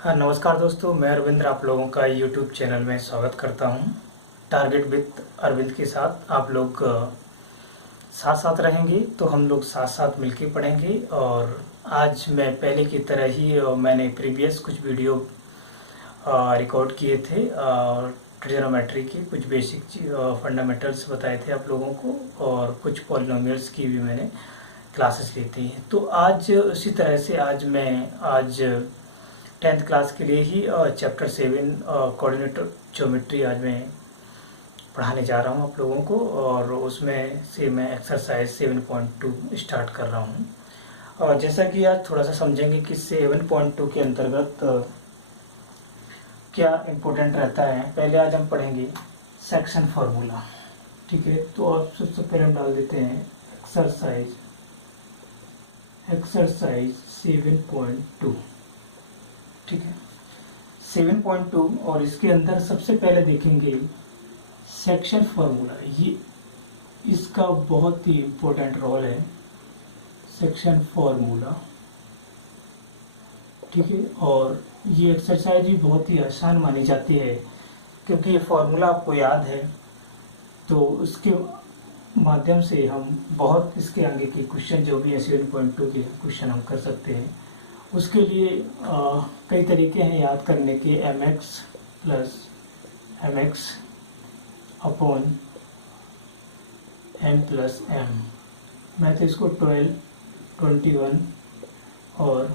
हाँ, नमस्कार दोस्तों, मैं अरविंद आप लोगों का यूट्यूब चैनल में स्वागत करता हूँ। टारगेट विद अरविंद के साथ आप लोग साथ साथ रहेंगे तो हम लोग साथ साथ मिलके पढ़ेंगे। और आज मैं पहले की तरह ही मैंने प्रीवियस कुछ वीडियो रिकॉर्ड किए थे और ट्रिग्नोमेट्री की कुछ बेसिक फंडामेंटल्स बताए थे आप लोगों को, और कुछ पॉलिनोमियल्स की भी मैंने क्लासेस ली थी। तो आज उसी तरह से आज 10th क्लास के लिए ही चैप्टर 7 कोऑर्डिनेटर ज्योमेट्री आज मैं पढ़ाने जा रहा हूँ आप लोगों को, और उसमें से मैं एक्सरसाइज 7.2 स्टार्ट कर रहा हूँ। और जैसा कि आज थोड़ा सा समझेंगे कि 7.2 के अंतर्गत क्या इम्पोर्टेंट रहता है। पहले आज हम पढ़ेंगे सेक्शन फार्मूला, ठीक है। तो आप सबसे पहले हम डाल देते हैं एक्सरसाइज 7.2, ठीक है। 7.2 और इसके अंदर सबसे पहले देखेंगे सेक्शन फार्मूला। ये इसका बहुत ही इम्पोर्टेंट रोल है, सेक्शन फार्मूला, ठीक है। और ये एक्सरसाइज भी बहुत ही आसान मानी जाती है क्योंकि ये फार्मूला आपको याद है, तो उसके माध्यम से हम बहुत इसके आगे के क्वेश्चन जो भी है 7.2 के क्वेश्चन हम कर सकते हैं। उसके लिए कई तरीके हैं याद करने के। mx अपॉन m+m, मैं तो इसको 12, 21 और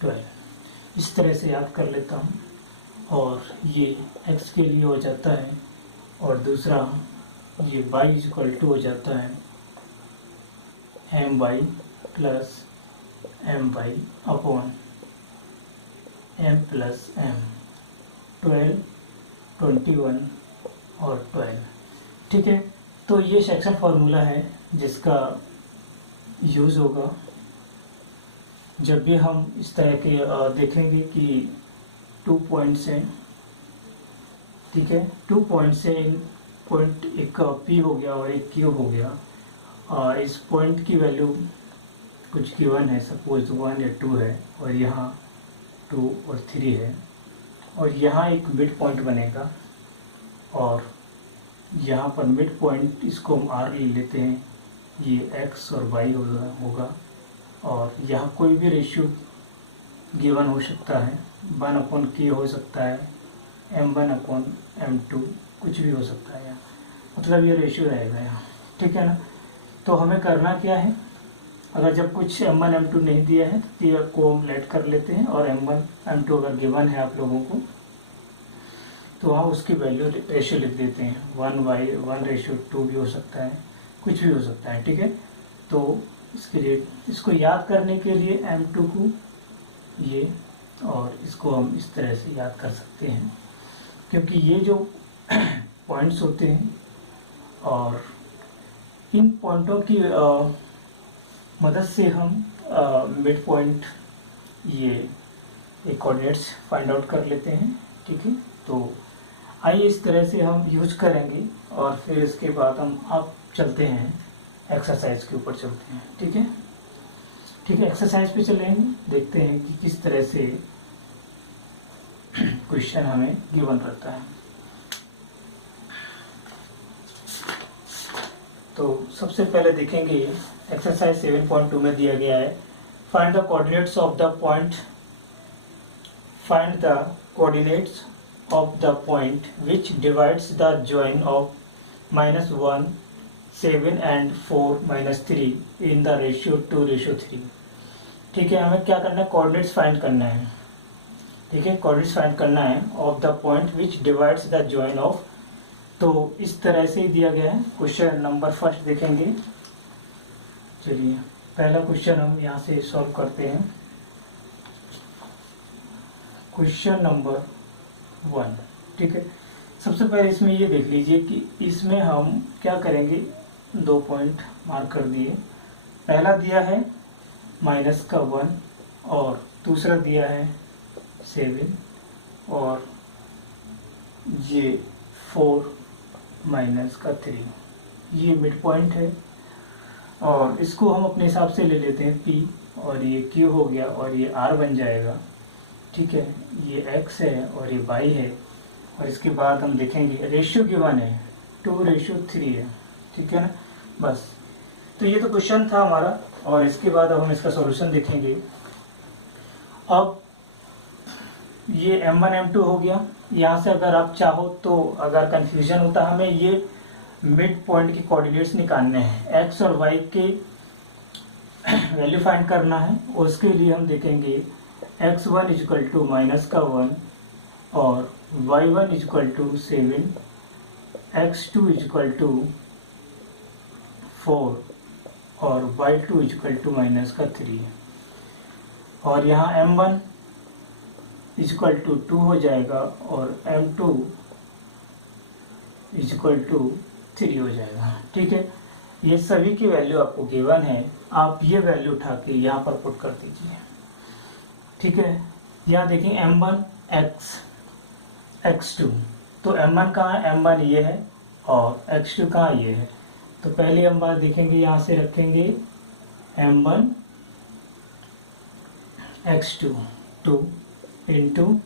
12 इस तरह से याद कर लेता हूँ। और ये x के लिए हो जाता है, और दूसरा ये y इक्वल टू हो जाता है my plus my upon m+m, 12, 21 और 12, ठीक है। तो ये सेक्शन फार्मूला है जिसका यूज़ होगा जब भी हम इस तरह के देखेंगे कि 2 पॉइंट्स हैं, ठीक है। 2 पॉइंट्स से पॉइंट एक P हो गया और एक Q हो गया। इस पॉइंट की वैल्यू कुछ गिवन है, सपोज 1 या 2 है, और यहाँ 2 और 3 है, और यहाँ एक मिड पॉइंट बनेगा, और यहाँ पर मिड पॉइंट इसको हम R ले लेते हैं, ये x और y होगा। और यहाँ कोई भी रेशियो गिवन हो सकता है, 1/k हो सकता है, m1/m2 कुछ भी हो सकता है यहाँ, मतलब ये रेशियो रहेगा यहाँ, ठीक है ना। तो हमें करना क्या है, अगर जब कुछ m1 m2 नहीं दिया है तो ये को हम लेट कर लेते हैं, और m1 m2 अगर गिवन है आप लोगों को तो वहाँ उसकी वैल्यू रेशियो लिख देते हैं। 1/1 भी हो सकता है, कुछ भी हो सकता है, ठीक है। तो इसके लिए इसको याद करने के लिए m2 को ये, और इसको हम इस तरह से याद कर सकते हैं, क्योंकि ये जो पॉइंट्स होते हैं, और इन पॉइंटों की मदद से हम मिड पॉइंट ये कोऑर्डिनेट्स फाइंड आउट कर लेते हैं, ठीक है। तो आइए इस तरह से हम यूज करेंगे, और फिर इसके बाद हम अब चलते हैं एक्सरसाइज के ऊपर चलते हैं, ठीक है। ठीक है, एक्सरसाइज पे चलेंगे, देखते हैं कि किस तरह से क्वेश्चन हमें गिवन रहता है। तो सबसे पहले देखेंगे एक्सरसाइज 7.2 में दिया गया है, find the coordinates of the point, find the coordinates of the point which divides the join of -1, 7 and 4 -3 in the ratio 2:3, ठीक है। हमें क्या करना है, कोऑर्डिनेट्स फाइंड करना है, ठीक है। कोऑर्डिनेट्स फाइंड करना है of the point which divides the join of, तो इस तरह से ही दिया गया है। क्वेश्चन नंबर फर्स्ट देखेंगे, चलिए पहला क्वेश्चन हम यहाँ से सॉल्व करते हैं। क्वेश्चन नंबर 1, ठीक है। सबसे पहले इसमें ये देख लीजिए कि इसमें हम क्या करेंगे, 2 पॉइंट मार्क कर दिए। पहला दिया है -1 और दूसरा दिया है 7, और ये 4 -3, ये मिड पॉइंट है, और इसको हम अपने हिसाब से ले लेते हैं P, और ये Q हो गया, और ये R बन जाएगा। ठीक है, ये x है और ये y है, और इसके बाद हम देखेंगे रेशियो गिवन है 2:3 है, ठीक है ना। बस, तो ये तो क्वेश्चन था हमारा, और इसके बाद अब हम इसका सॉल्यूशन देखेंगे। अब ये m1 m2 हो गया। यहाँ से अगर आप चाहो तो, अगर कंफ्यूजन होता, हमें ये मिड पॉइंट के कोऑर्डिनेट्स निकालने हैं, x और y के वैल्यू फाइंड करना है। और उसके लिए हम देखेंगे x1 इक्वल टू -1 और y1 equal to 7, x2 equal to 4 और y2 इक्वल टू -3। और यहाँ m1 इक्वल टू 2 हो जाएगा और m2 इक्वल टू 3 हो जाएगा, ठीक है। ये सभी की वैल्यू आपको गिवन है, आप ये वैल्यू उठा के यहाँ पर पुट कर दीजिए, ठीक है। यहाँ देखिए m1 x2, तो m1 कहाँ है, m1 ये है और x2 कहाँ ये है। तो पहले हम बात देखेंगे, यहाँ से रखेंगे m1 x2 2 इंटू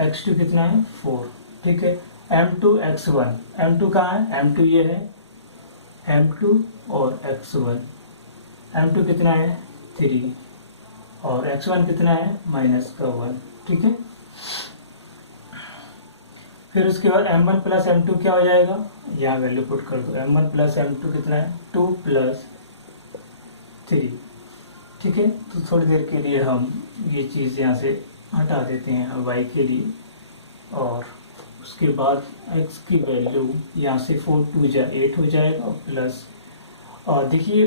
x2 कितना है 4, ठीक है। m2 x1, m2 कहाँ है, m2 ये है, m2 और x1, m2 कितना है 3 और x1 कितना है -1, ठीक है। फिर उसके बाद m1 प्लस m2 क्या हो जाएगा, यहाँ वैल्यू पुट कर दो, m1 प्लस m2 कितना है 2 प्लस 3, ठीक है। तो थोड़ी देर के लिए हम ये चीज़ यहाँ से हटा देते हैं y के लिए, और उसके बाद x की वैल्यू यहाँ से 4 2 8 हो जाएगा, प्लस, और देखिए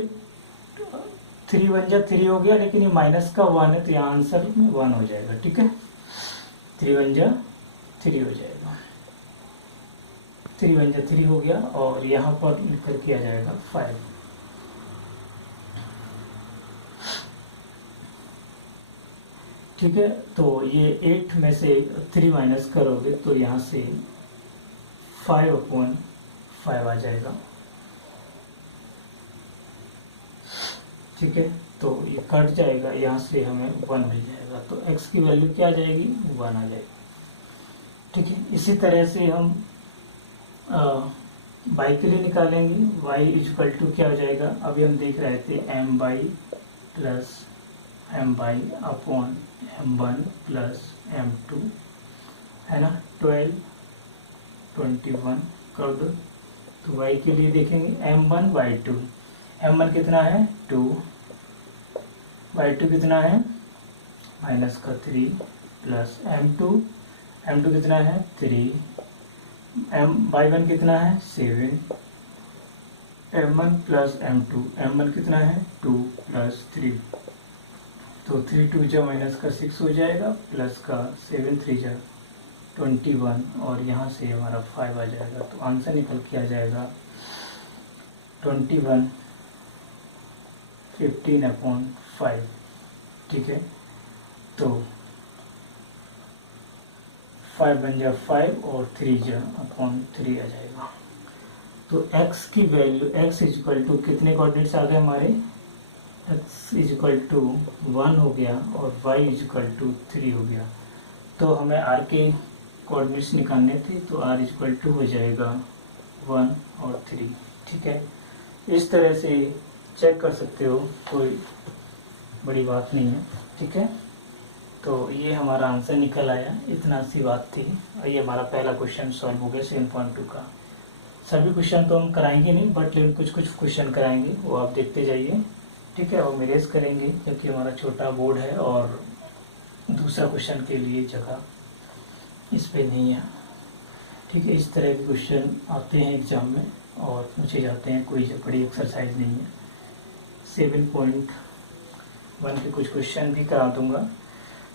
3 1 3 हो गया, लेकिन ये -1 है तो यहाँ आंसर में 1 हो जाएगा, ठीक है। 3 1 3 हो जाएगा, 3 1 3 हो गया, और यहाँ पर लिख कर किया जाएगा 5, ठीक है। तो ये 8 में से 3 माइनस करोगे तो यहाँ से 5/5 आ जाएगा, ठीक है। तो ये कट जाएगा, यहाँ से हमें 1 मिल जाएगा, तो x की वैल्यू क्या आ जाएगी 1 आ जाएगी, ठीक है। इसी तरह से हम y के लिए निकालेंगे, y इक्वल टू क्या हो जाएगा, अभी हम देख रहे थे m/, plus m/, upon m1 plus m2, है ना, 12 21 कर दो। तो y के लिए देखेंगे m1 y2, m1 कितना है 2, y2 कितना है -3 प्लस m2 कितना है 3, y1 कितना है 7, m1 प्लस m1 कितना है 2 प्लस 3, तो 3 2 -6 हो जाएगा, प्लस का 7 3 21, और यहाँ से हमारा 5 आ जाएगा। तो आंसर निकल के आ जाएगा 21 15/5, ठीक है। तो 5 1 5 और 3/3 आ जाएगा। तो x की वैल्यू, x इक्वल टू कितने कोऑर्डिनेट्स आ गए हमारे, x इक्वल टू 1 हो गया और y इक्वल टू 3 हो गया। तो हमें r के कोऑर्डिनेट्स निकालने थे, तो r इक्वल टू हो जाएगा 1 और 3, ठीक है। इस तरह से चेक कर सकते हो, कोई बड़ी बात नहीं है, ठीक है। तो ये हमारा आंसर निकल आया, इतना सी बात थी। और ये हमारा पहला क्वेश्चन सॉल्व हो गया 7.2 का। सभी क्वेश्चन तो हम कराएंगे नहीं, बट लेकिन कुछ कुछ क्वेश्चन कराएंगे, वो आप देखते जाइए, ठीक है। वो मेरेज करेंगे क्योंकि हमारा छोटा बोर्ड है और दूसरा क्वेश्चन के लिए जगह इस पे नहीं है, ठीक है। इस तरह के क्वेश्चन आते हैं एग्जाम में और पूछे जाते हैं, कोई बड़ी एक्सरसाइज नहीं है। 7.1 के कुछ क्वेश्चन भी करा दूंगा।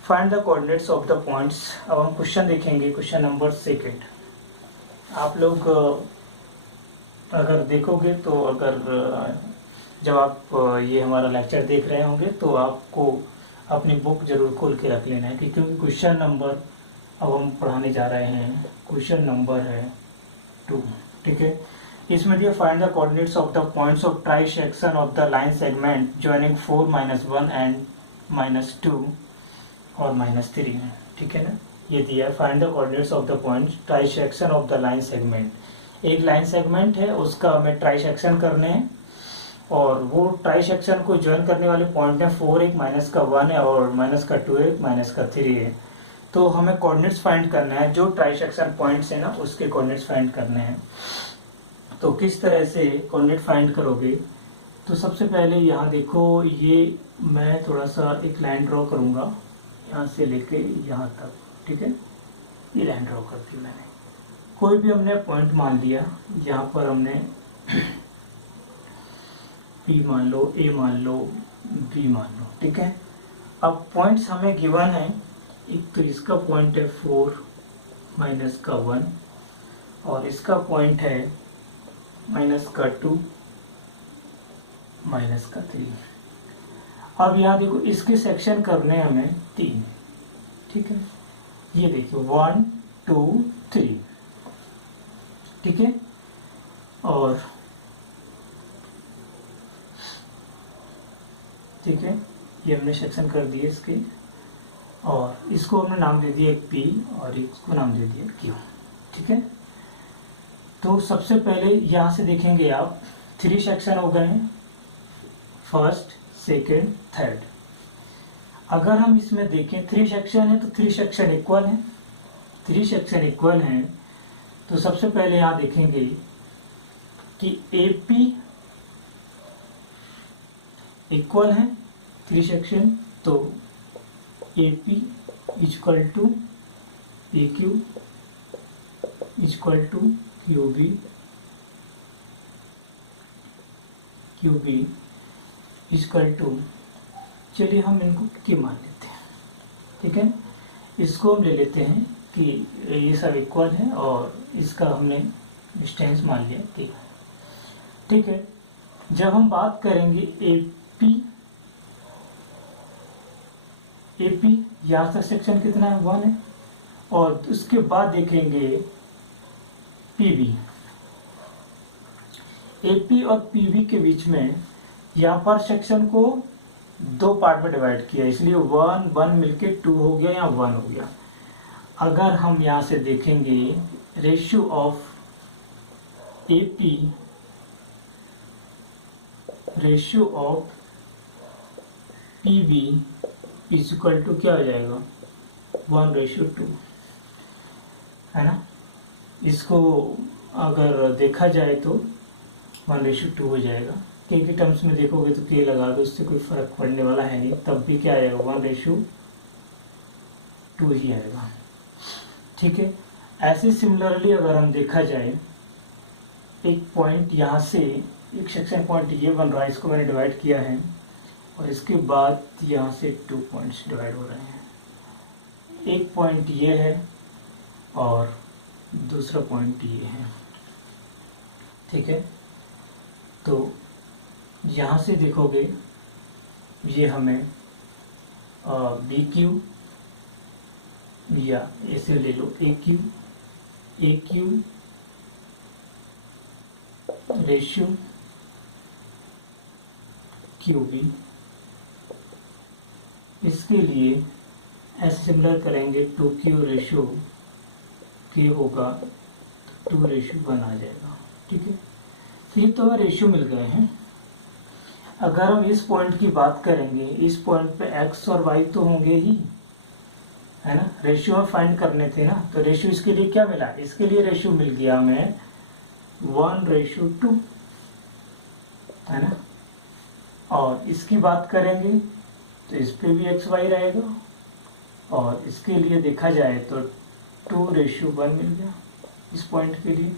Find the coordinates of the points. अब हम क्वेश्चन देखेंगे, क्वेश्चन नंबर 2। आप लोग अगर देखोगे तो, अगर जब आप ये हमारा लेक्चर देख रहे होंगे तो आपको अपनी बुक जरूर खोल के रख लेना है, क्योंकि क्वेश्चन नंबर अब हम पढ़ाने जा रहे हैं, क्वेश्चन नंबर है 2, ठीक है। इसमें दिया find the coordinates of the points of try section of the line segment joining 4 - 1 and -2 और -3 है, ठीक है ना। ये दिया find the coordinates of the point trisection of the line segment. एक लाइन सेगमेंट है, उसका हमें ट्राइसेक्शन करने हैं और वो ट्राइसेक्शन को ज्वाइन करने वाले पॉइंट है 4, एक -1 है और -2 है, -3 है। तो हमें कोऑर्डिनेट्स फाइंड करना है, जो ट्राइसेक्शन पॉइंट्स है ना उसके कोऑर्डिनेट्स फाइंड करने हैं। तो किस तरह से कोऑर्डिनेट फाइंड करोगे, तो सबसे पहले यहाँ देखो, ये मैं थोड़ा सा एक लाइन ड्रॉ करूँगा यहाँ से लेके यहाँ तक, ठीक है। ये लाइन ड्रॉ कर दी मैंने। कोई भी हमने पॉइंट मान लिया, यहाँ पर हमने P मान लो, A मान लो, B मान लो, ठीक है। अब पॉइंट्स हमें गिवन है, एक तो इसका पॉइंट है 4 -1 और इसका पॉइंट है -2 -3। अब यहाँ देखो, इसके सेक्शन करने हमें 3, ठीक है। ये देखिए 1 2 3, ठीक है। और ठीक है, ये हमने सेक्शन कर दिए इसके, और इसको हमने नाम दे दिया P और इसको नाम दे दिया Q, ठीक है। तो सबसे पहले यहाँ से देखेंगे आप 3 सेक्शन हो गए हैं, फर्स्ट, सेकेंड, थर्ड। अगर हम इसमें देखें 3 सेक्शन है तो 3 सेक्शन इक्वल हैं। 3 सेक्शन इक्वल हैं तो सबसे पहले यहाँ देखेंगे कि AP इक्वल है 3 सेक्शन, तो AP equal to PQ equal to QB equal to, चलिए हम इनको Q मान लेते हैं, ठीक है। इसको हम ले लेते हैं कि ये सब इक्वल है और इसका हमने डिस्टेंस मान लिया K, ठीक है। जब हम बात करेंगे AP यहाँ तक सेक्शन कितना है, 1 है, और उसके बाद देखेंगे PB। AP और PB के बीच में यहाँ पर सेक्शन को 2 पार्ट में डिवाइड किया, इसलिए 1 1 मिलके 2 हो गया या 1 हो गया। अगर हम यहाँ से देखेंगे ratio of AP ratio of PB equal to क्या हो जाएगा, 1:2, है ना। इसको अगर देखा जाए तो 1:2 हो जाएगा। K के टर्म्स में देखोगे तो K लगा दो, उससे कोई फर्क पड़ने वाला है नहीं, तब भी क्या आएगा 1:2 ही आएगा, ठीक है। ऐसे सिमिलरली अगर हम देखा जाए, एक पॉइंट यहाँ से, एक सेक्शन पॉइंट ये बन रहा है, इसको मैंने डिवाइड किया है और इसके बाद यहाँ से 2 पॉइंट्स डिवाइड हो रहे हैं। एक पॉइंट ये है और दूसरा पॉइंट ये है, ठीक है। तो यहाँ से देखोगे ये हमें BQ या ऐसे ले लो AQ रेशियो QB, इसके लिए ऐसे सिमिलर करेंगे 2Q रेशियो K होगा 2:1 आ जाएगा, ठीक है। तो ये तो हमें रेशियो मिल गए हैं। अगर हम इस पॉइंट की बात करेंगे, इस पॉइंट पे X और Y तो होंगे ही, है ना। रेशियो हम फाइंड करने थे ना, तो रेशियो इसके लिए क्या मिला, इसके लिए रेशियो मिल गया हमें 1:2, है ना। और इसकी बात करेंगे तो इस पे भी XY रहेगा, और इसके लिए देखा जाए तो 2:1 मिल गया इस पॉइंट के लिए।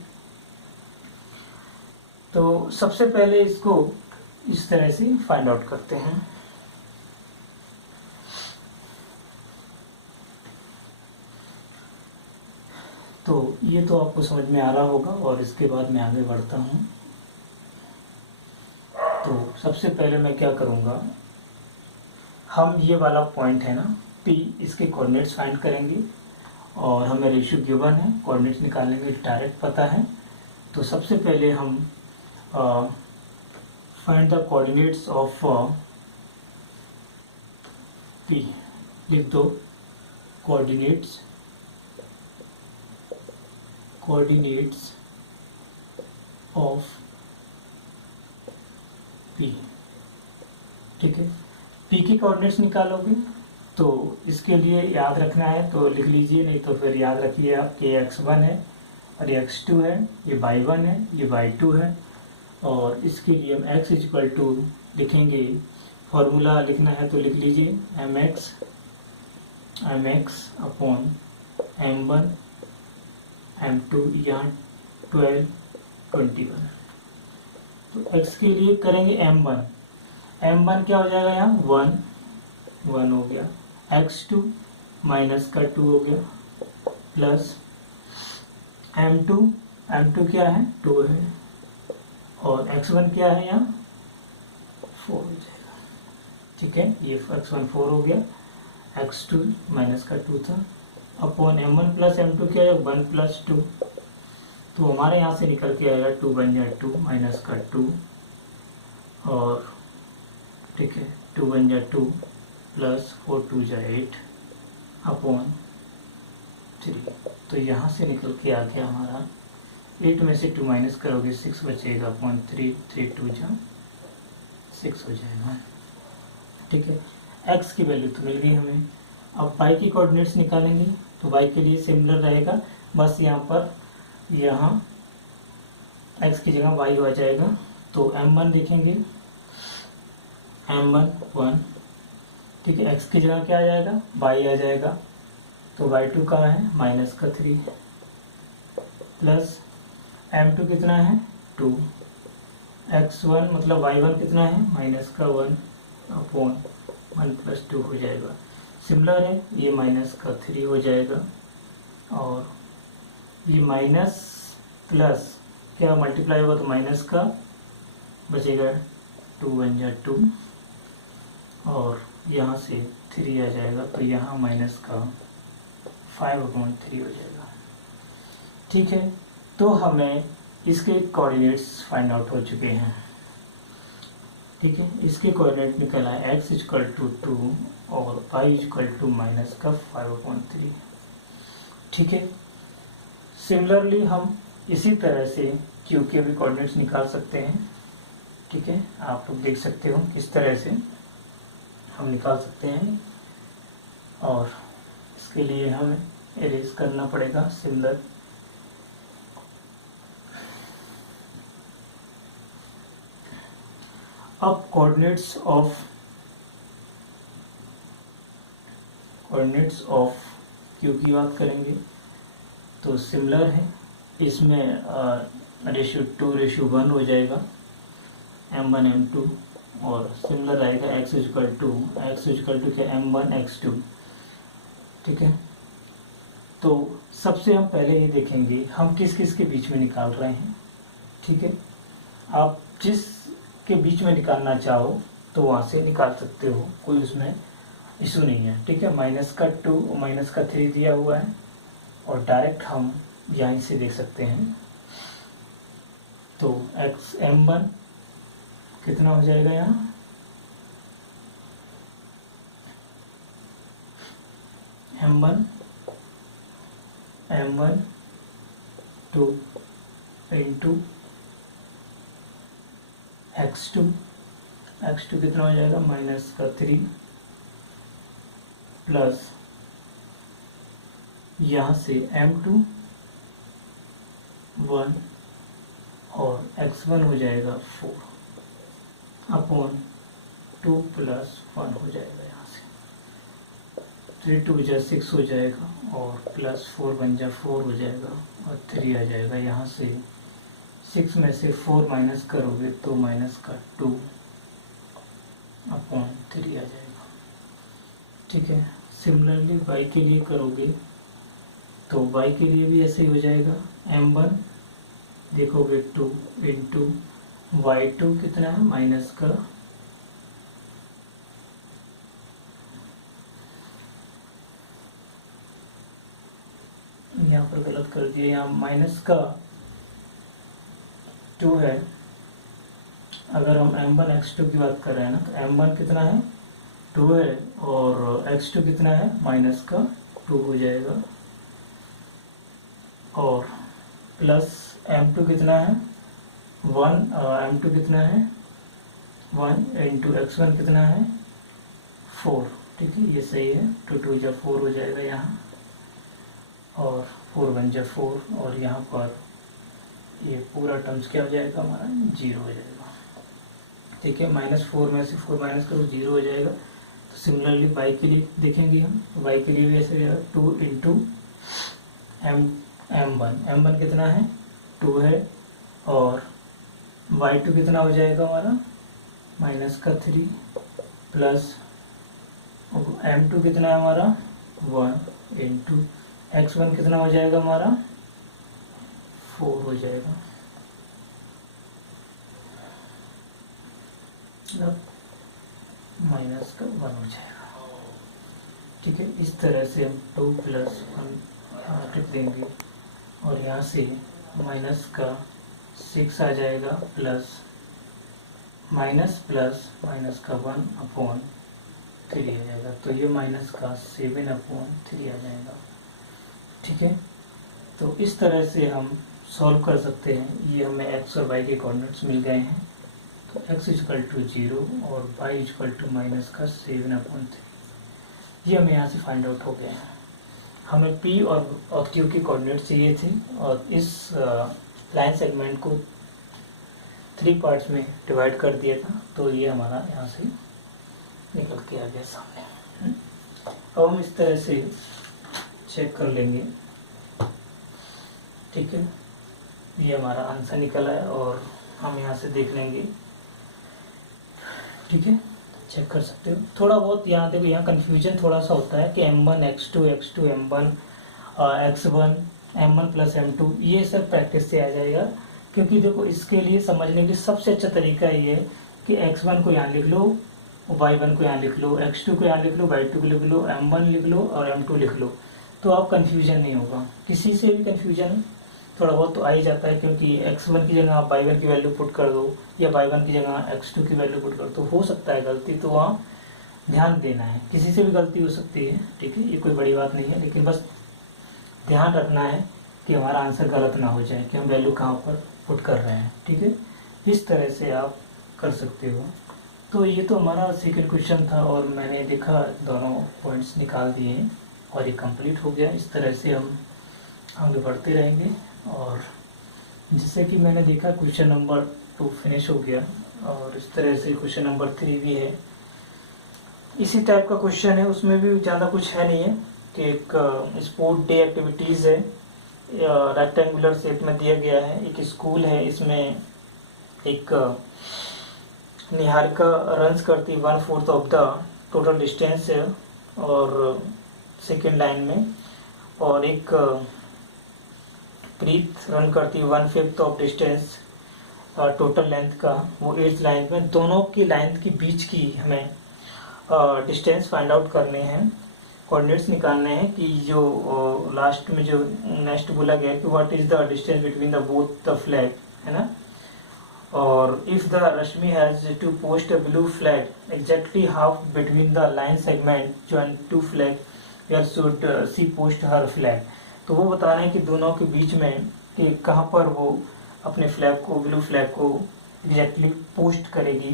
तो सबसे पहले इसको इस तरह से फाइंड आउट करते हैं। तो ये तो आपको समझ में आ रहा होगा, और इसके बाद मैं आगे बढ़ता हूँ। तो सबसे पहले मैं क्या करूँगा, हम ये वाला पॉइंट है ना P, इसके कोऑर्डिनेट्स फाइंड करेंगे, और हमें रेशियो गिवन है, कोऑर्डिनेट्स निकालने के डायरेक्ट पता है। तो सबसे पहले हम find the coordinates of P लिख दो, कोऑर्डिनेट्स ऑफ P। ठीक है, P की कोऑर्डिनेट्स निकालोगे तो इसके लिए याद रखना है तो लिख लीजिए, नहीं तो फिर याद रखिए आप कि x1 है और ये x2 है, ये y1 है, ये y2 है, और इसके लिए हम x इक्वल टू लिखेंगे, फॉर्मूला लिखना है तो लिख लीजिए mx अपॉन m1 m2 यहाँ 12 21। तो x के लिए करेंगे m1 क्या हो जाएगा, यहाँ 1 हो गया, x2 माइनस का 2 हो गया, प्लस m2 क्या है 2 है, और x1 क्या है यहाँ 4 हो जाएगा। ठीक है, ये x1 4 हो गया, x2 माइनस का 2 था, अपॉन m1 प्लस m2 क्या है 1 प्लस 2, तो हमारे यहाँ से निकल के आएगा 2 बन जाए 2 माइनस का 2, और ठीक है 2 बन जाए 2 प्लस 4 2 जाए 8 अपॉन 3। तो यहाँ से निकल के आ गया हमारा 8 में से 2 माइनस करोगे 6 बचेगा, अपॉन 3 3 2 जा 6 हो जाएगा। ठीक है, x की वैल्यू तो मिल गई हमें। अब y की कोऑर्डिनेट्स निकालेंगे तो y के लिए सिमिलर रहेगा, बस यहाँ x की जगह y हो जाएगा। तो m1 देखेंगे, m1 1, ठीक है, x की जगह क्या आ जाएगा y आ जाएगा, तो y2 कहाँ है माइनस का 3, प्लस m2 कितना है 2, x1 मतलब y1 कितना है माइनस का 1 अपॉन 1 प्लस 2 हो जाएगा। सिमिलर है, ये माइनस का 3 हो जाएगा, और ये माइनस प्लस क्या मल्टीप्लाई होगा तो माइनस का बचेगा 2 बन जाए 2, और यहाँ से 3 आ जाएगा, तो यहाँ माइनस का 5/3 हो जाएगा। ठीक है, तो हमें इसके कोऑर्डिनेट्स फाइंड आउट हो चुके हैं। ठीक है, इसके कोऑर्डिनेट निकला है x इक्वल टू 2 और y इक्वल टू माइनस का 5/3। ठीक है, सिमिलरली हम इसी तरह से q के भी कोऑर्डिनेट्स निकाल सकते हैं। ठीक है, आप लोग देख सकते हो किस तरह से हम निकाल सकते हैं, और इसके लिए हमें इरेज करना पड़ेगा सिमिलर। अब कोऑर्डिनेट्स ऑफ क्यू की बात करेंगे तो सिमिलर है, इसमें रेशियो 2:1 हो जाएगा m1 m2, और सिमिलर रहेगा x इक्वल टू क्या m1 x2। ठीक है, तो सबसे हम पहले ये देखेंगे हम किस किस के बीच में निकाल रहे हैं। ठीक है, आप जिस के बीच में निकालना चाहो तो वहाँ से निकाल सकते हो, कोई उसमें इशू नहीं है। ठीक है, माइनस का 2 और माइनस का 3 दिया हुआ है, और डायरेक्ट हम यहाँ से देख सकते हैं। तो m1 कितना हो जाएगा यहाँ m1 2 इंटू x2 कितना हो जाएगा माइनस का 3, प्लस यहाँ से m2 1 और x1 हो जाएगा 4 अपॉन 2 प्लस 1 हो जाएगा, यहाँ से 3 2 जा 6 हो जाएगा, और प्लस 4 बन जा 4 हो जाएगा, और 3 आ जाएगा। यहाँ से 6 में से 4 माइनस करोगे तो माइनस का 2 अपॉन 3 आ जाएगा। ठीक है, सिमिलरली y के लिए करोगे तो y के लिए भी ऐसे ही हो जाएगा, m1 देखोगे 2 इंटू y2 कितना है माइनस का यहाँ पर गलत कर दिया, यहाँ माइनस का 2 है। अगर हम m1 x2 की बात कर रहे हैं ना, तो m1 कितना है 2 है, और x2 कितना है माइनस का 2 हो जाएगा, और प्लस m2 कितना है 1, m2 कितना है 1 इंटू x1 कितना है 4। ठीक है, ये सही है। 2 2 जब 4 हो जाएगा यहाँ, और 4 1 जब 4, और यहाँ पर ये पूरा टर्म्स क्या हो जाएगा हमारा 0 हो जाएगा। ठीक है, -4 में से 4 माइनस करो 0 हो जाएगा। तो सिमिलरली y के लिए देखेंगे हम, y के लिए भी ऐसे जाएगा 2 इंटू m1 कितना है 2 है, और y2 कितना हो जाएगा हमारा -3 प्लस m2 कितना है हमारा 1 इंटू x1 कितना हो जाएगा हमारा 4 हो जाएगा, मतलब -1 हो जाएगा। ठीक है, इस तरह से हम 2 + 1 लिख देंगे, और यहाँ से -6 आ जाएगा, प्लस -1/3 आ जाएगा, तो ये -7/3 आ जाएगा। ठीक है, तो इस तरह से हम सॉल्व कर सकते हैं। ये हमें x और y के कोऑर्डिनेट्स मिल गए हैं, तो x = 0 और y = -7/3, ये हमें यहाँ से फाइंड आउट हो गया है। हमें p और q के कोऑर्डिनेट्स चाहिए थे, और इस लाइन सेगमेंट को 3 पार्ट्स में डिवाइड कर दिया था, तो ये हमारा यहाँ से निकल के आ गया सामने। अब हम इस तरह से चेक कर लेंगे। ठीक है, ये हमारा आंसर निकला है, और हम यहाँ से देख लेंगे। ठीक है, चेक कर सकते हो। थोड़ा बहुत यहाँ देखो, यहाँ कन्फ्यूजन थोड़ा सा होता है कि m1 x2 m1 x1 m1 + m2, ये सब प्रैक्टिस से आ जाएगा। क्योंकि देखो, इसके लिए समझने के लिए सबसे अच्छा तरीका ये है कि x1 को यहाँ लिख लो, y1 को यहाँ लिख लो, x2 को यहाँ लिख लो, y2 को लिख लो, m1 लिख लो और m2 लिख लो, तो आप कन्फ्यूजन नहीं होगा। किसी से भी कन्फ्यूजन थोड़ा बहुत तो आ ही जाता है, क्योंकि x1 की जगह आप y1 की वैल्यू पुट कर दो, या y1 की जगह x2 की वैल्यू पुट कर दो, हो सकता है गलती, तो वहाँ ध्यान देना है। किसी से भी गलती हो सकती है, ठीक है, ये कोई बड़ी बात नहीं है, लेकिन बस ध्यान रखना है कि हमारा आंसर गलत ना हो जाए कि हम वैल्यू कहाँ पर पुट कर रहे हैं। ठीक है, इस तरह से आप कर सकते हो। तो ये तो हमारा सेकंड क्वेश्चन था, और मैंने देखा दोनों पॉइंट्स निकाल दिए और ये कंप्लीट हो गया। इस तरह से हम आगे बढ़ते रहेंगे, और जैसे कि मैंने देखा क्वेश्चन नंबर 2 फिनिश हो गया, और इस तरह से क्वेश्चन नंबर 3 भी है। इसी टाइप का क्वेश्चन है, उसमें भी ज़्यादा कुछ है नहीं है कि एक स्पोर्ट डे एक्टिविटीज़ है, रेक्टेंगुलर शेप में दिया गया है। एक स्कूल है, इसमें एक निहारिका रन्स करती 1/4 ऑफ द टोटल डिस्टेंस है, और सेकेंड लाइन में, और एक प्रीत रन करती 1/5 ऑफ डिस्टेंस टोटल लेंथ का, वो 8th लाइन में। दोनों की लाइन के बीच की हमें डिस्टेंस फाइंड आउट करने हैं, कोऑर्डिनेट्स निकालने हैं कि जो लास्ट में जो नेक्स्ट बोला गया कि what is the distance between the both the flag, है ना। और if the Rashmi has to post a blue flag exactly half between the line segment join two flag, where should she post her flag. तो वो बता रहे हैं कि दोनों के बीच में कि कहाँ पर वो अपने फ्लैग को, ब्लू फ्लैग को एग्जैक्टली पोस्ट करेगी।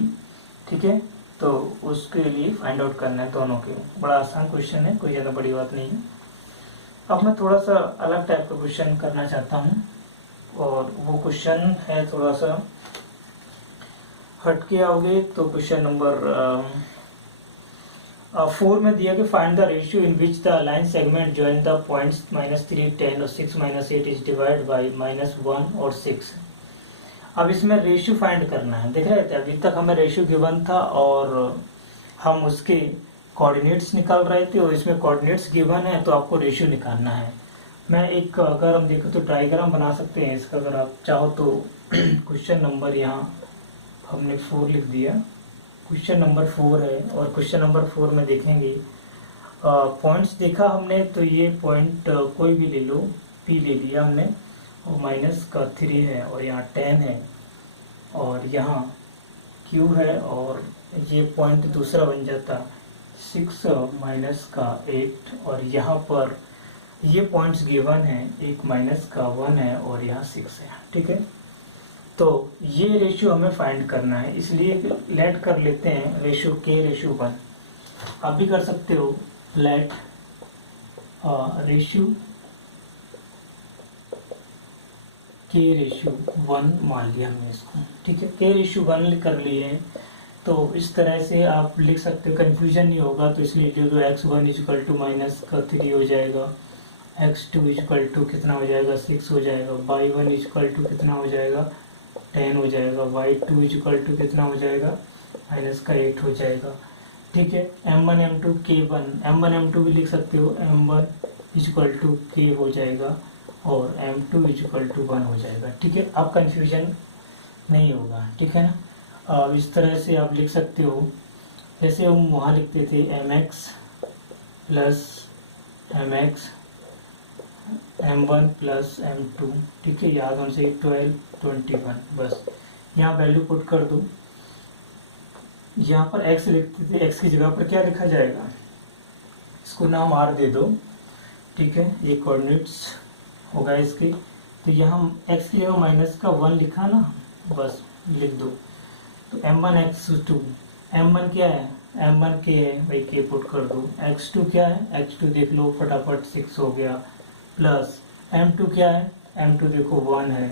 ठीक है, तो उसके लिए फाइंड आउट करना है दोनों के। बड़ा आसान क्वेश्चन है, कोई ज़्यादा बड़ी बात नहीं है। अब मैं थोड़ा सा अलग टाइप का क्वेश्चन करना चाहता हूँ, और वो क्वेश्चन है थोड़ा सा हट के आओगे तो क्वेश्चन नंबर 4 में दिया कि find the ratio in which the line segment join the points -3 10 और 6 -8 इज डिवाइड बाई -1 और 6। अब इसमें रेशियो फाइंड करना है। देख रहे थे अभी तक हमें रेशियो गिवन था और हम उसके कोऑर्डिनेट्स निकाल रहे थे, और इसमें कोऑर्डिनेट्स गिवन है तो आपको रेशियो निकालना है। मैं एक, अगर हम देखें तो डायग्राम बना सकते हैं इसका, अगर आप चाहो तो। क्वेश्चन नंबर यहाँ हमने 4 लिख दिया, क्वेश्चन नंबर 4 है, और क्वेश्चन नंबर 4 में देखेंगे पॉइंट्स देखा हमने, तो ये पॉइंट कोई भी ले लो, P ले लिया हमने, और -3 है, और यहाँ 10 है, और यहाँ Q है, और ये पॉइंट दूसरा बन जाता 6 माइनस का 8 और यहाँ पर ये पॉइंट्स गिवन है, एक माइनस का 1 है और यहाँ 6 है। ठीक है, तो ये रेशियो हमें फाइंड करना है, इसलिए लेट कर लेते हैं रेशियो k रेशियो 1। आप भी कर सकते हो, लेट रेशियो k रेशियो 1 मान लिया हमने इसको। ठीक है, k रेशियो 1 कर लिए हैं, तो इस तरह से आप लिख सकते हो, कंफ्यूजन नहीं होगा। तो इसलिए जो x1 इक्वल टू माइनस का 3 हो जाएगा, x2 इक्वल टू कितना हो जाएगा 6 हो जाएगा, y1 इक्वल टू कितना हो जाएगा 10 हो जाएगा, y2 इक्वल टू कितना हो जाएगा माइनस का 8 हो जाएगा। ठीक है, m1 m2 k1, m1 m2 भी लिख सकते हो, m1 इक्वल टू k हो जाएगा और m2 इक्वल टू 1 हो जाएगा। ठीक है, अब कंफ्यूजन नहीं होगा। ठीक है ना, इस तरह से आप लिख सकते हो, जैसे हम वहाँ लिखते थे mx plus mx m1 plus m2। ठीक है, याद होने से 12 21, बस यहाँ वैल्यू पुट कर दो। यहाँ पर x लिखते थे, x की जगह पर क्या लिखा जाएगा, इसको नाम r दे दो। ठीक है, ये कोऑर्डिनेट्स होगा इसके, तो यहाँ x की जगह माइनस का 1 लिखा ना, बस लिख दो। तो m1 x2, m1 क्या है, m1 k है भाई, k पुट कर दो। x2 क्या है, x2 देख लो फटाफट 6 हो गया, प्लस m2 क्या है, m2 देखो 1 है,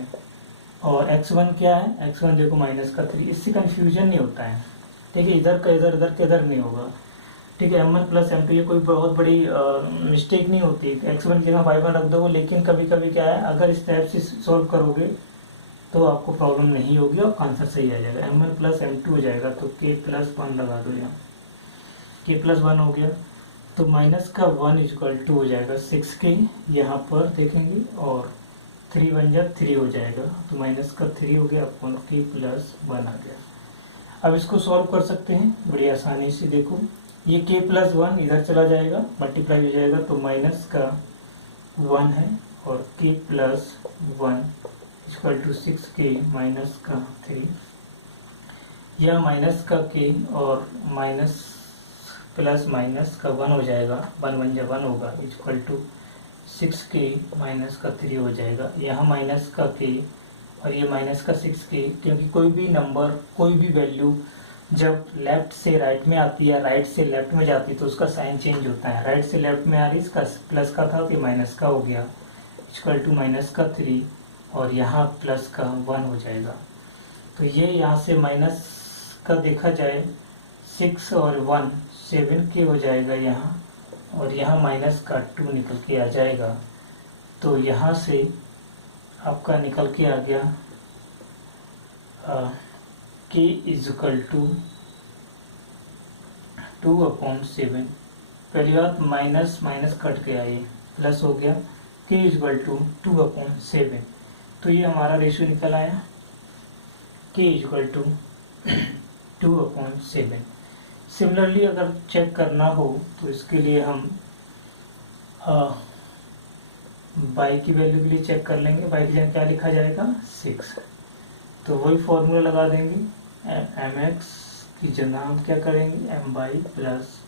और x1 क्या है, x1 देखो माइनस का 3। इससे कंफ्यूजन नहीं होता है। ठीक है, इधर का इधर, इधर का इधर नहीं होगा। ठीक है, m1 प्लस m2 ये कोई बहुत बड़ी मिस्टेक नहीं होती। x1 की जगह y1 रख दो, लेकिन कभी कभी क्या है, अगर इस टाइप से सॉल्व करोगे तो आपको प्रॉब्लम नहीं होगी और आंसर सही आ जाएगा। m1 प्लस m2 हो जाएगा, तो k प्लस 1 लगा दो, यहाँ k प्लस 1 हो गया, तो माइनस का 1 इक्वल टू हो जाएगा 6k, यहाँ पर देखेंगे, और 3 बन जाए 3 हो जाएगा, तो माइनस का 3 हो गया अपॉन k प्लस 1 आ गया। अब इसको सॉल्व कर सकते हैं बड़ी आसानी से। देखो ये k प्लस 1 इधर चला जाएगा, मल्टीप्लाई हो जाएगा, तो माइनस का 1 है और k plus 1 equal to 6k minus का 3, यह माइनस का k और माइनस प्लस माइनस का 1 हो जाएगा, 1 बन जा 1 होगा, इक्वल टू 6k माइनस का 3 हो जाएगा। यहाँ माइनस का k और ये माइनस का 6k, क्योंकि कोई भी नंबर, कोई भी वैल्यू जब लेफ्ट से राइट में आती है, राइट से लेफ्ट में जाती है, तो उसका साइन चेंज होता है। राइट से लेफ्ट में आ रही, इसका प्लस का था तो माइनस का हो गया, इक्वल टू माइनस का 3 और यहाँ प्लस का 1 हो जाएगा। तो ये यहाँ से माइनस का देखा जाए 6 और 1 7k हो जाएगा यहाँ, और यहाँ माइनस का 2 निकल के आ जाएगा। तो यहाँ से आपका निकल के आ गया k इज इक्वल टू 2/7। पहली बात, माइनस माइनस कट गया, ये प्लस हो गया, k इज इक्वल टू 2/7। तो ये हमारा रेशियो निकल आया, k is equal to 2/7। Similarly अगर चेक करना हो तो इसके लिए हम y की वैल्यू के लिए चेक कर लेंगे। y की जगह क्या लिखा जाएगा 6, तो वही फॉर्मूला लगा देंगे। mx की जगह हम क्या करेंगे, my plus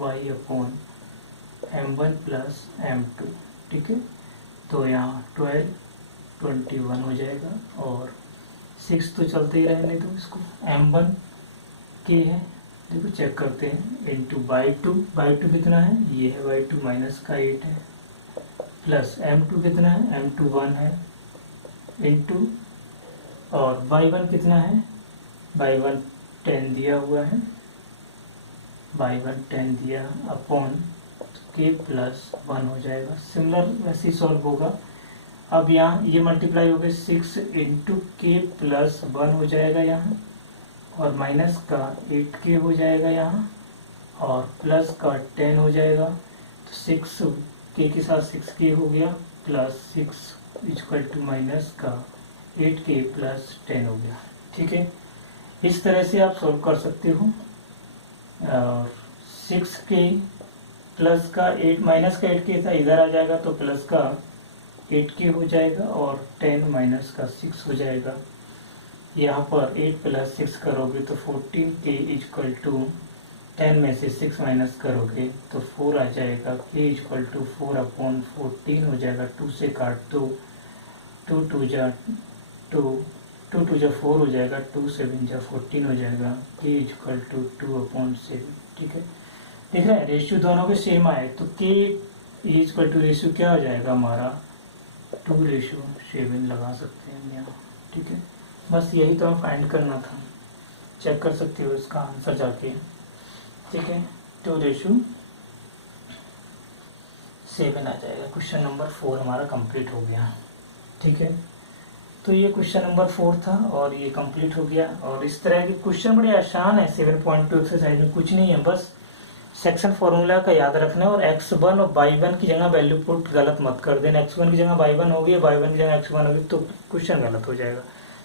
my upon m1 plus m2। ठीक है, तो यहाँ 12 21 हो जाएगा, और 6 तो चलते ही रहने दो इसको। m1 k है, देखो चेक करते हैं, इंटू y2 कितना है, ये है y2 माइनस का 8 है, प्लस m2 कितना है, m2 1 है, इंटू और y1 कितना है, y1 10 दिया हुआ है, y1 10 दिया अपॉन k प्लस 1 हो जाएगा। सिमिलर वैसे ही सॉल्व होगा। अब यहाँ ये मल्टीप्लाई हो गए 6 इंटू k प्लस 1 हो जाएगा यहाँ, और माइनस का 8k हो जाएगा यहाँ, और प्लस का 10 हो जाएगा, तो 6k के साथ 6k हो गया, प्लस 6 इक्वल टू माइनस का 8k प्लस 10 हो गया। ठीक है, इस तरह से आप सॉल्व कर सकते हो। 6k प्लस का 8 माइनस का 8k था, इधर आ जाएगा तो प्लस का 8k हो जाएगा, और 10 माइनस का 6 हो जाएगा। यहाँ पर 8 प्लस 6 करोगे तो 14k इक्वल टू 10 में से 6 माइनस करोगे तो 4 आ जाएगा। k इक्वल टू 4/14 हो जाएगा। 2 से काट दो, 2 2 जा 2, 2 2 जा 4 हो जाएगा, 2 7 जा 14 हो जाएगा। k equal to 2/7। ठीक है, देख रहे हैं रेशियो दोनों के सेम आए तो k इक्वल टू रेशियो क्या हो जाएगा हमारा 2:7 लगा सकते हैं यहाँ। ठीक है, बस यही तो हम फाइंड करना था। चेक कर सकते हो इसका आंसर जाके। ठीक है, 2:7 आ जाएगा। क्वेश्चन नंबर 4 हमारा कंप्लीट हो गया। ठीक है, तो ये क्वेश्चन नंबर 4 था और ये कंप्लीट हो गया। और इस तरह के क्वेश्चन बड़े आसान है 7.2 एक्सरसाइज में, कुछ नहीं है, बस सेक्शन फॉर्मूला का याद रखना है और x1 और y1 की जगह वैल्यू पुट गलत मत कर देना। x1 की जगह y1 होगी, y1 की जगह x1 होगी तो क्वेश्चन गलत हो जाएगा।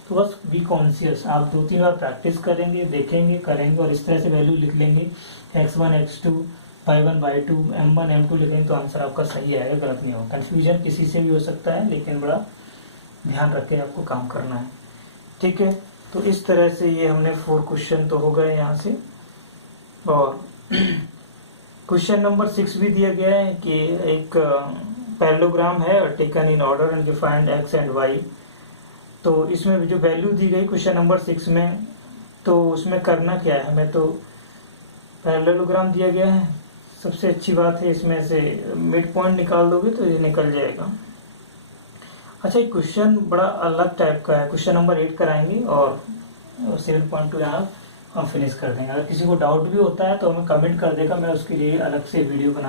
तो बस बी कॉन्शियस, आप 2-3 बार प्रैक्टिस करेंगे, देखेंगे, करेंगे और इस तरह से वैल्यू लिख लेंगे x1 x2 y1 y2 m1 m2 लिखेंगे तो आंसर आपका सही आएगा, गलत नहीं होगा। कन्फ्यूजन किसी से भी हो सकता है लेकिन बड़ा ध्यान रख के आपको काम करना है। ठीक है, तो इस तरह से ये हमने 4 क्वेश्चन तो हो गए यहाँ से। और क्वेश्चन नंबर 6 भी दिया गया है कि एक पैरेललोग्राम है taken in order and defined x and y। तो इसमें जो वैल्यू दी गई क्वेश्चन नंबर 6 में, तो उसमें करना क्या है हमें, तो पैरेललोग्राम दिया गया है। सबसे अच्छी बात है इसमें से मिड पॉइंट निकाल दोगे तो ये निकल जाएगा। अच्छा, ये क्वेश्चन बड़ा अलग टाइप का है। क्वेश्चन नंबर 8 कराएंगे और 7.2 यहाँ हम फिनिश कर देंगे। अगर किसी को डाउट भी होता है तो हमें कमेंट कर देगा, मैं उसके लिए अलग से वीडियो बना